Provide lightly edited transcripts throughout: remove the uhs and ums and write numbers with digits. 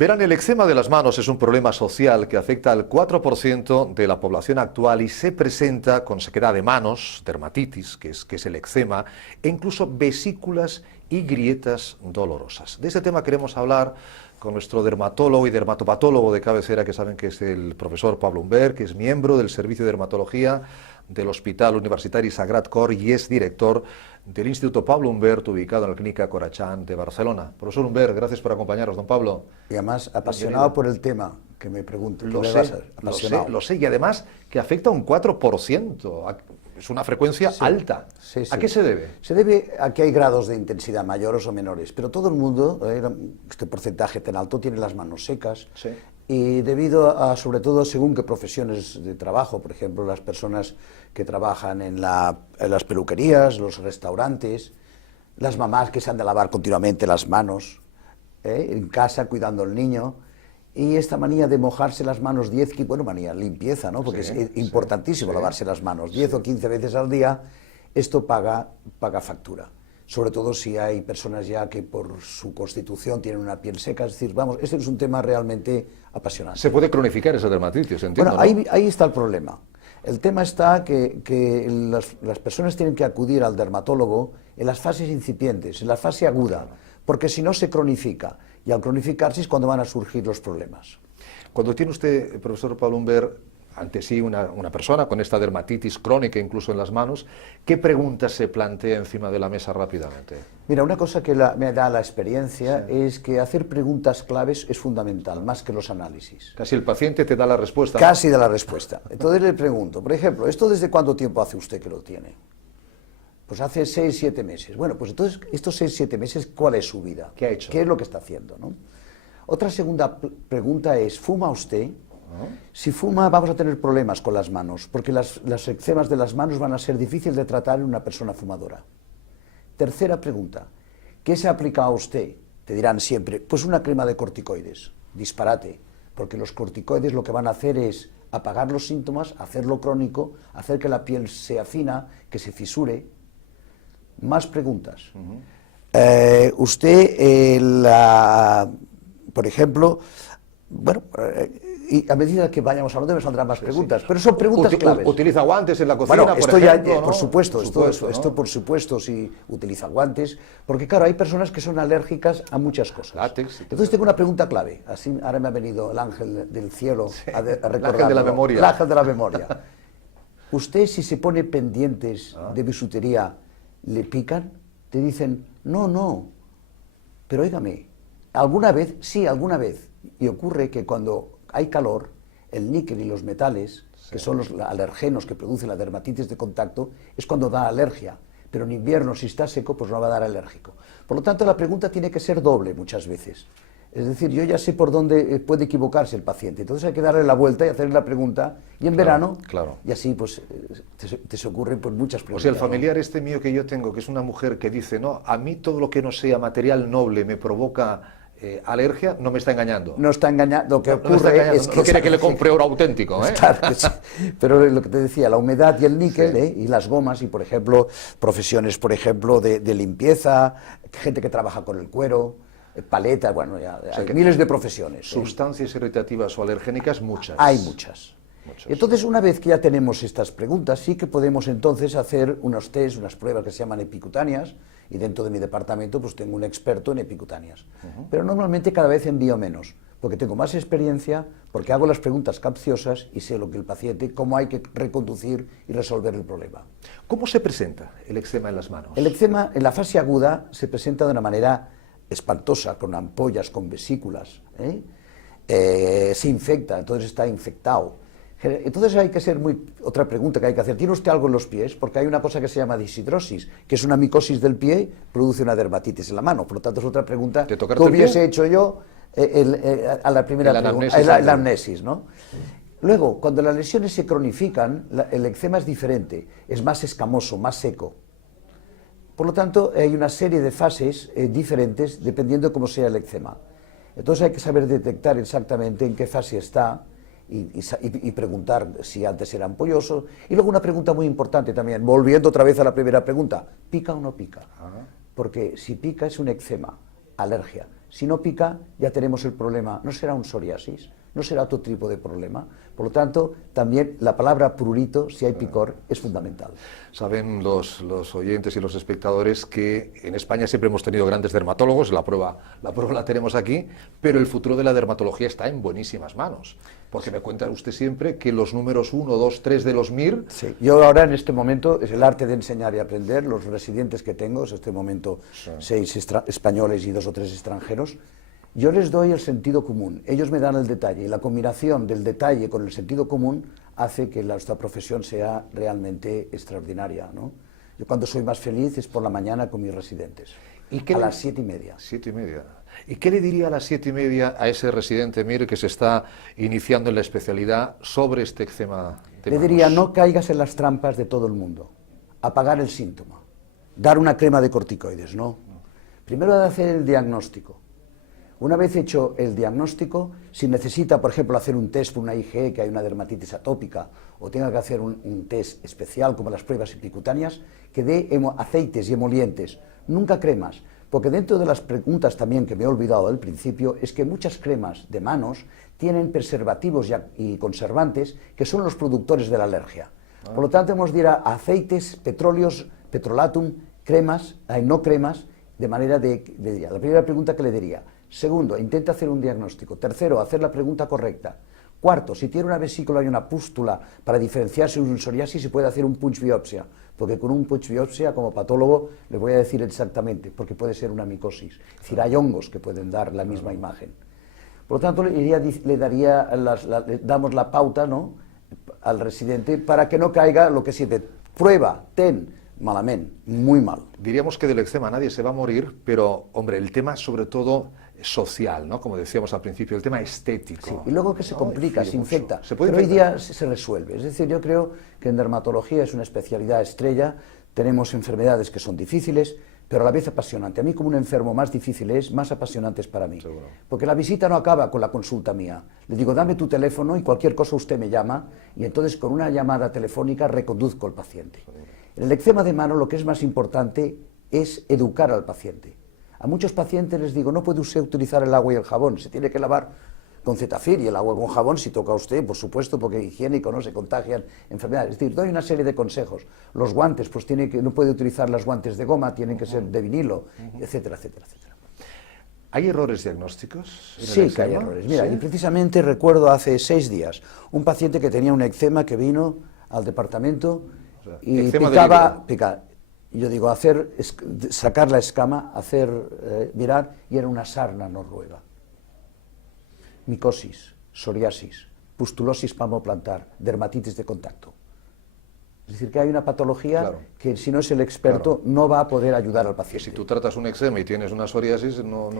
Verán, el eczema de las manos es un problema social que afecta al 4% de la población actual y se presenta con sequedad de manos, dermatitis, que es el eczema, e incluso vesículas y grietas dolorosas. De este tema queremos hablar con nuestro dermatólogo y dermatopatólogo de cabecera, que saben que es el profesor Pablo Humbert, que es miembro del Servicio de Dermatología del Hospital Universitari Sagrat Cor y es director del Instituto Pablo Humbert, ubicado en la Clínica Corachán de Barcelona. Profesor Humbert, gracias por acompañarnos, don Pablo. Y además apasionado por el tema que me pregunto. Lo sé, y además que afecta a un 4%. Es una frecuencia alta. Sí. ¿A qué se debe? Se debe a que hay grados de intensidad mayores o menores, pero todo el mundo, este porcentaje tan alto, tiene las manos secas. Sí. Y debido a, sobre todo, según qué profesiones de trabajo, por ejemplo, las personas que trabajan en las peluquerías, los restaurantes, las mamás que se han de lavar continuamente las manos, en casa cuidando al niño, y esta manía de mojarse las manos limpieza, ¿no? Porque es importantísimo lavarse las manos 10 o 15 veces al día, esto paga factura. Sobre todo si hay personas ya que por su constitución tienen una piel seca, es decir, vamos, este es un tema realmente apasionante. Se puede cronificar esa dermatitis, entiendo, bueno, ¿no? ahí está el problema. El tema está que las personas tienen que acudir al dermatólogo en las fases incipientes, en la fase aguda, porque si no se cronifica, y al cronificarse es cuando van a surgir los problemas. Cuando tiene usted, profesor Pablo Humbert, ante sí una persona con esta dermatitis crónica incluso en las manos, ¿qué preguntas se plantea encima de la mesa rápidamente? Mira, una cosa que me da la experiencia es que hacer preguntas claves es fundamental, más que los análisis. Casi el paciente te da la respuesta. Casi da la respuesta. Entonces le pregunto, por ejemplo, ¿esto desde cuánto tiempo hace usted que lo tiene? Pues hace 6, 7 meses. Bueno, pues entonces, estos 6, 7 meses, ¿cuál es su vida? ¿Qué ha hecho? ¿Qué es lo que está haciendo, ¿no? Otra segunda pregunta es, ¿fuma usted? Si fuma, vamos a tener problemas con las manos, porque las eczemas de las manos van a ser difíciles de tratar en una persona fumadora. Tercera pregunta, ¿qué se aplica a usted? Te dirán siempre, pues una crema de corticoides. Disparate, porque los corticoides lo que van a hacer es apagar los síntomas, hacerlo crónico, hacer que la piel se afina, que se fisure. Más preguntas. Por ejemplo, bueno, y a medida que vayamos hablando me saldrán más preguntas, pero son preguntas claves. ¿Utiliza guantes en la cocina, bueno, por ejemplo? ¿No? Por supuesto, ¿no? esto por supuesto, si utiliza guantes, porque claro, hay personas que son alérgicas a muchas cosas. Látex. Entonces tengo una pregunta clave, así ahora me ha venido el ángel del cielo a recordarlo. El ángel de la memoria. El ángel de la memoria. ¿Usted si se pone pendientes de bisutería, le pican? Te dicen, no, pero óigame, alguna vez, alguna vez, y ocurre que cuando hay calor, el níquel y los metales, que son los alergenos que producen la dermatitis de contacto, es cuando da alergia, pero en invierno si está seco pues no va a dar alérgico. Por lo tanto la pregunta tiene que ser doble muchas veces. Es decir, yo ya sé por dónde puede equivocarse el paciente, entonces hay que darle la vuelta y hacerle la pregunta, y en verano, y así pues te se ocurren pues, muchas preguntas. O sea, el familiar este mío que yo tengo, que es una mujer que dice, no, a mí todo lo que no sea material noble me provoca alergia, no me está engañando. No está engañando, lo que ocurre es que... No quiere que le compre oro auténtico, ¿eh? Claro que sí. Pero lo que te decía, la humedad y el níquel, y las gomas, y por ejemplo, profesiones, por ejemplo, de limpieza, gente que trabaja con el cuero, paletas, bueno, ya, hay miles de profesiones. Sustancias irritativas o alergénicas, muchas. Hay muchas. Entonces, una vez que ya tenemos estas preguntas, sí que podemos entonces hacer unos test, unas pruebas que se llaman epicutáneas, y dentro de mi departamento pues tengo un experto en epicutáneas. Pero normalmente cada vez envío menos, porque tengo más experiencia, porque hago las preguntas capciosas y sé lo que el paciente, cómo hay que reconducir y resolver el problema. ¿Cómo se presenta el eczema en las manos? El eczema en la fase aguda se presenta de una manera espantosa, con ampollas, con vesículas, se infecta, entonces está infectado. Entonces hay que ser otra pregunta que hay que hacer, ¿tiene usted algo en los pies? Porque hay una cosa que se llama disidrosis, que es una micosis del pie, produce una dermatitis en la mano, por lo tanto es otra pregunta que hubiese hecho yo a la primera pregunta, la anamnesis, ¿no? Luego, cuando las lesiones se cronifican, el eczema es diferente, es más escamoso, más seco. Por lo tanto, hay una serie de fases diferentes dependiendo de cómo sea el eczema. Entonces hay que saber detectar exactamente en qué fase está y preguntar si antes era ampolloso. Y luego una pregunta muy importante también, volviendo otra vez a la primera pregunta, ¿pica o no pica? Porque si pica es un eczema, alergia. Si no pica, ya tenemos el problema. No será un psoriasis, no será otro tipo de problema. Por lo tanto, también la palabra prurito, si hay picor, es fundamental. Saben los oyentes y los espectadores que en España siempre hemos tenido grandes dermatólogos, la prueba la tenemos aquí, pero el futuro de la dermatología está en buenísimas manos. Porque me cuenta usted siempre que los números 1, 2, 3 de los MIR... Sí, yo ahora en este momento es el arte de enseñar y aprender. Los residentes que tengo, en este momento 6 españoles y 2 o 3 extranjeros, yo les doy el sentido común, ellos me dan el detalle, y la combinación del detalle con el sentido común hace que nuestra profesión sea realmente extraordinaria, ¿no? Yo cuando soy más feliz es por la mañana con mis residentes, a las 7:30. 7:30. ¿Y qué le diría a las 7:30 a ese residente MIR que se está iniciando en la especialidad sobre este eczema de manos? Le diría, no caigas en las trampas de todo el mundo, apagar el síntoma, dar una crema de corticoides, ¿no? Primero de hacer el diagnóstico. Una vez hecho el diagnóstico, si necesita, por ejemplo, hacer un test por una IgE, que hay una dermatitis atópica, o tenga que hacer un test especial, como las pruebas epicutáneas, que dé aceites y emolientes, nunca cremas, porque dentro de las preguntas también que me he olvidado al principio, es que muchas cremas de manos tienen preservativos y conservantes que son los productores de la alergia. Por lo tanto, hemos de ir a aceites, petróleos, petrolatum, cremas, no cremas, de manera de la primera pregunta que le diría. Segundo, intenta hacer un diagnóstico. Tercero, hacer la pregunta correcta. Cuarto, si tiene una vesícula y una pústula, para diferenciarse de un psoriasis, se puede hacer un punch biopsia, porque con un punch biopsia, como patólogo, le voy a decir exactamente, porque puede ser una micosis. Es decir, hay hongos que pueden dar la misma imagen. Por lo tanto, le damos la pauta, ¿no?, al residente para que no caiga lo que siempre. Prueba, malamente, muy mal. Diríamos que del eczema nadie se va a morir, pero, hombre, el tema sobre todo social, ¿no? Como decíamos al principio, el tema estético. Sí, y luego que se complica, se infecta. Pero hoy día se resuelve. Es decir, yo creo que en dermatología es una especialidad estrella, tenemos enfermedades que son difíciles, pero a la vez apasionante. A mí como un enfermo más difícil es, más apasionante es para mí. Seguro. Porque la visita no acaba con la consulta mía. Le digo, dame tu teléfono y cualquier cosa usted me llama, y entonces con una llamada telefónica reconduzco al paciente. En el eczema de mano lo que es más importante es educar al paciente. A muchos pacientes les digo, no puede usted utilizar el agua y el jabón, se tiene que lavar con Cetafil y el agua con jabón si toca a usted, por supuesto, porque es higiénico, no se contagian enfermedades. Es decir, doy una serie de consejos. Los guantes, pues no puede utilizar los guantes de goma, tienen que ser de vinilo, etcétera, etcétera, etcétera. ¿Hay errores diagnósticos en el Sí, eczema? que hay errores. Mira, ¿Sí? y precisamente recuerdo hace 6 días un paciente que tenía un eczema que vino al departamento y picaba. Y yo digo, sacar la escama, mirar, y era una sarna noruega. Micosis, psoriasis, pustulosis palmoplantar, dermatitis de contacto. Es decir, que hay una patología que si no es el experto no va a poder ayudar al paciente. Si tú tratas un eczema y tienes una psoriasis, no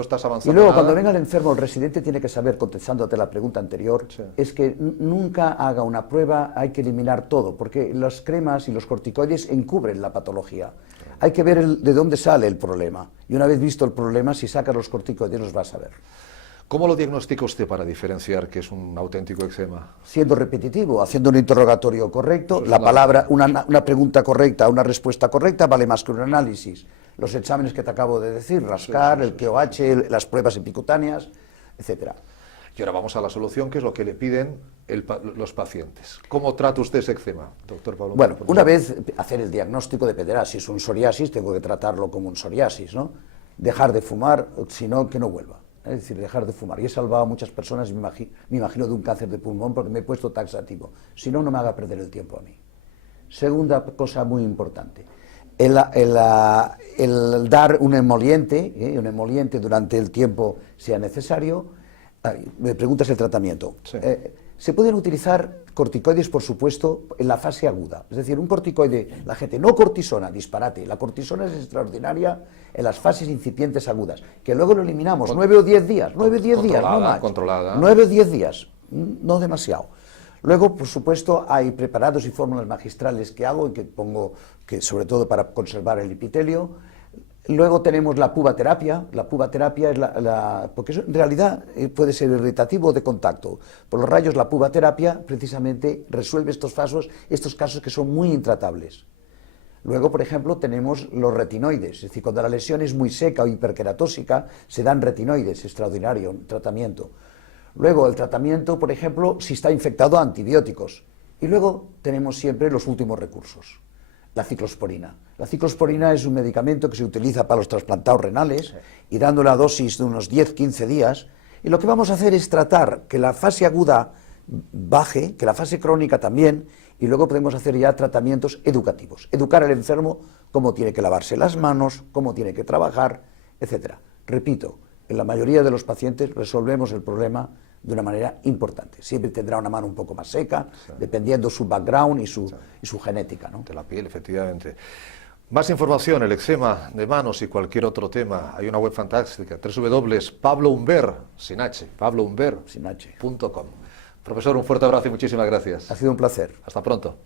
estás avanzando. Y luego nada. cuando venga el enfermo, el residente tiene que saber, contestándote la pregunta anterior, es que nunca haga una prueba, hay que eliminar todo, porque las cremas y los corticoides encubren la patología. Hay que ver de dónde sale el problema. Y una vez visto el problema, si saca los corticoides los vas a ver. ¿Cómo lo diagnostica usted para diferenciar que es un auténtico eczema? Siendo repetitivo, haciendo un interrogatorio correcto, la palabra, una pregunta correcta, una respuesta correcta, vale más que un análisis. Los exámenes que te acabo de decir, rascar, el KOH, las pruebas epicutáneas, etcétera. Y ahora vamos a la solución, que es lo que le piden los pacientes. ¿Cómo trata usted ese eczema, doctor Pablo? Bueno, una vez hacer el diagnóstico dependerá. Si es un psoriasis, tengo que tratarlo como un psoriasis, ¿no? Dejar de fumar, si no, que no vuelva. Es decir, dejar de fumar. Y he salvado a muchas personas, me imagino, de un cáncer de pulmón porque me he puesto taxativo. Si no, no me haga perder el tiempo a mí. Segunda cosa muy importante, el dar un emoliente durante el tiempo sea necesario. Me preguntas el tratamiento. Sí. Se pueden utilizar corticoides, por supuesto, en la fase aguda. Es decir, un corticoide, la gente, no cortisona, disparate. La cortisona es extraordinaria en las fases incipientes agudas, que luego lo eliminamos 9 o 10 días, 9 o 10 días, no más. Controlada. 9 o 10 días, no demasiado. Luego, por supuesto, hay preparados y fórmulas magistrales que hago y que pongo, sobre todo para conservar el epitelio. Luego tenemos la pubaterapia. La pubaterapia es porque eso en realidad puede ser irritativo o de contacto. Por los rayos, la pubaterapia precisamente resuelve estos casos que son muy intratables. Luego, por ejemplo, tenemos los retinoides, es decir, cuando la lesión es muy seca o hiperqueratósica, se dan retinoides, extraordinario tratamiento. Luego, el tratamiento, por ejemplo, si está infectado, antibióticos. Y luego tenemos siempre los últimos recursos, la ciclosporina. La ciclosporina es un medicamento que se utiliza para los trasplantados renales y dando la dosis de unos 10-15 días. Y lo que vamos a hacer es tratar que la fase aguda baje, que la fase crónica también, y luego podemos hacer ya tratamientos educativos. Educar al enfermo cómo tiene que lavarse las manos, cómo tiene que trabajar, etc. Repito, en la mayoría de los pacientes resolvemos el problema de una manera importante. Siempre tendrá una mano un poco más seca, dependiendo su background y su genética, ¿no? De la piel, efectivamente. Más información, el eczema de manos y cualquier otro tema. Hay una web fantástica, www.pablohumbert.com. Profesor, un fuerte abrazo y muchísimas gracias. Ha sido un placer. Hasta pronto.